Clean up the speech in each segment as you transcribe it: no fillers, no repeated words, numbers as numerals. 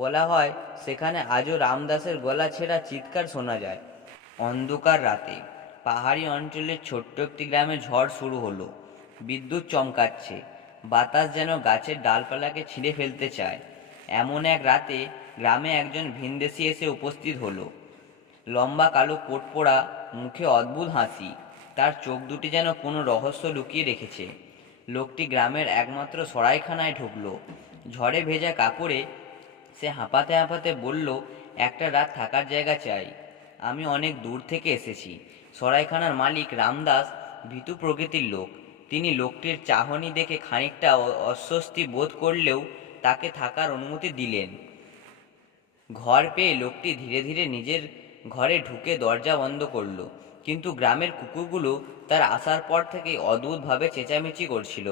বলা হয় সেখানে আজও রামদাসের গলা ছেঁড়া চিৎকার শোনা যায়। অন্ধকার রাতে পাহাড়ি অঞ্চলের ছোট্ট একটি গ্রামে ঝড় শুরু হলো। বিদ্যুৎ চমকাচ্ছে, বাতাস যেন গাছের ডালপালাকে ছিঁড়ে ফেলতে চায়। এমন এক রাতে গ্রামে একজন ভিনদেশি এসে উপস্থিত হলো। লম্বা কালো কোট পরা, মুখে অদ্ভুত হাসি, তার চোখ দুটি যেন কোনো রহস্য লুকিয়ে রেখেছে। লোকটি গ্রামের একমাত্র সরাইখানায় ঢুকলো। ঝড়ে ভেজা কাপড়ে সে হাঁপাতে হাঁপাতে বলল, একটা রাত থাকার জায়গা চাই। আমি অনেক দূর থেকে এসেছি। সরাইখানার মালিক রামদাস ভীতু প্রকৃতির লোক। তিনি লোকটির চাহনি দেখে খানিকটা অস্বস্তি বোধ করলেও তাকে থাকার অনুমতি দিলেন। ঘর পেয়ে লোকটি ধীরে ধীরে নিজের ঘরে ঢুকে দরজা বন্ধ করল। কিন্তু গ্রামের কুকুরগুলো তার আসার পর থেকেই অদ্ভুতভাবে চেঁচামেচি করছিল।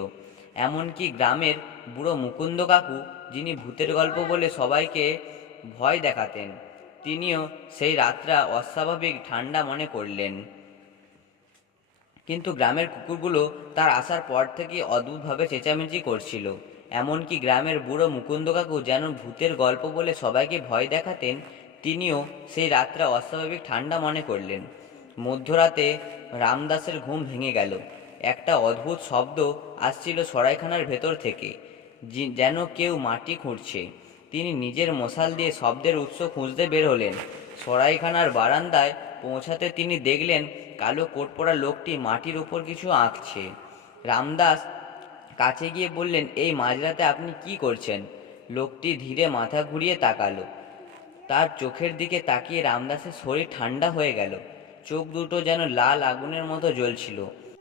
এমনকি গ্রামের বুড়ো মুকুন্দ কাকু, যিনি ভূতের গল্প বলে সবাইকে ভয় দেখাতেন, তিনিও সেই রাতটা অস্বাভাবিক ঠান্ডা মনে করলেন। কিন্তু গ্রামের কুকুরগুলো তার আসার পর থেকেই অদ্ভুতভাবে চেঁচামেচি করছিল। এমনকি গ্রামের বুড়ো মুকুন্দ কাকু যেন ভূতের গল্প বলে সবাইকে ভয় দেখাতেন, তিনিও সেই রাতটা অস্বাভাবিক ঠান্ডা মনে করলেন। মধ্যরাতে রামদাসের ঘুম ভেঙে গেল। একটা অদ্ভুত শব্দ আসছিল সরাইখানার ভেতর থেকে, যেন কেউ মাটি খুঁড়ছে। তিনি নিজের মশাল দিয়ে শব্দের উৎস খুঁজতে বের হলেন। সরাইখানার বারান্দায় পৌঁছাতে তিনি দেখলেন কালো কোট পরা লোকটি মাটির উপর কিছু আঁকছে। রামদাস কাছে গিয়ে বললেন, এই মাঝরাতে আপনি কি করছেন? লোকটি ধীরে মাথা ঘুরিয়ে তাকালো। তার চোখের দিকে তাকিয়ে রামদাসের শরীর ঠান্ডা হয়ে গেল। চোখ দুটো যেন লাল আগুনের মতো জ্বলছিল।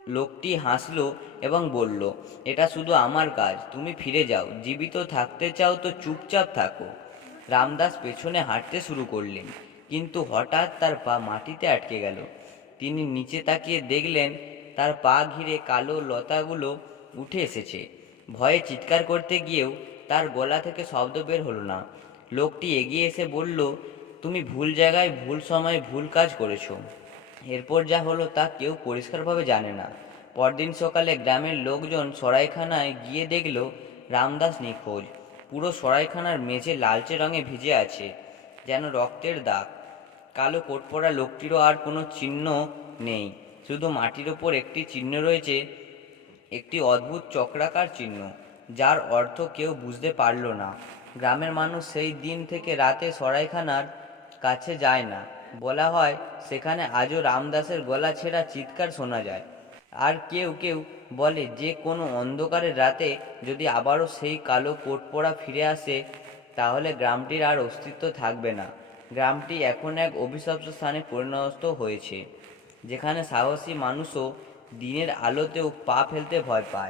লোকটি হাসলো এবং বলল, এটা শুধু আমার কাজ, তুমি ফিরে যাও। জীবিত থাকতে চাও তো চুপচাপ থাকো। রামদাস পেছনে হাঁটতে শুরু করলেন, কিন্তু হঠাৎ তার পা মাটিতে আটকে গেল। তিনি নিচে তাকিয়ে দেখলেন তার পা ঘিরে কালো লতাগুলো উঠে এসেছে। ভয়ে চিৎকার করতে গিয়েও তার গলা থেকে শব্দ বের হলো না। লোকটি এগিয়ে এসে বলল, তুমি ভুল জায়গায় ভুল সময়ে ভুল কাজ করেছো। এরপর যা হলো তা কেউ পরিষ্কারভাবে জানে না। পরদিন সকালে গ্রামের লোকজন সরাইখানায় গিয়ে দেখল রামদাস নিখোঁজ। পুরো সরাইখানার মেঝে লালচে রঙে ভিজে আছে, যেন রক্তের দাগ। কালো কোট পরা লোকটিরও আর কোনো চিহ্ন নেই, শুধু মাটির ওপর একটি চিহ্ন রয়েছে, একটি অদ্ভুত চক্রাকার চিহ্ন, যার অর্থ কেউ বুঝতে পারল না। গ্রামের মানুষ সেই দিন থেকে রাতে সরাইখানার কাছে যায় না। বলা হয় সেখানে আজও রামদাসের গলা ছেঁড়া চিৎকার শোনা যায়। আর কেউ কেউ বলে যে কোনো অন্ধকারের রাতে যদি আবারও সেই কালো কোট পরা ফিরে আসে, তাহলে গ্রামটির আর অস্তিত্ব থাকবে না। গ্রামটি এখন এক অভিশপ্ত স্থানে পরিণত হয়েছে, যেখানে সাহসী মানুষও দিনের আলোতেও পা ফেলতে ভয় পায়।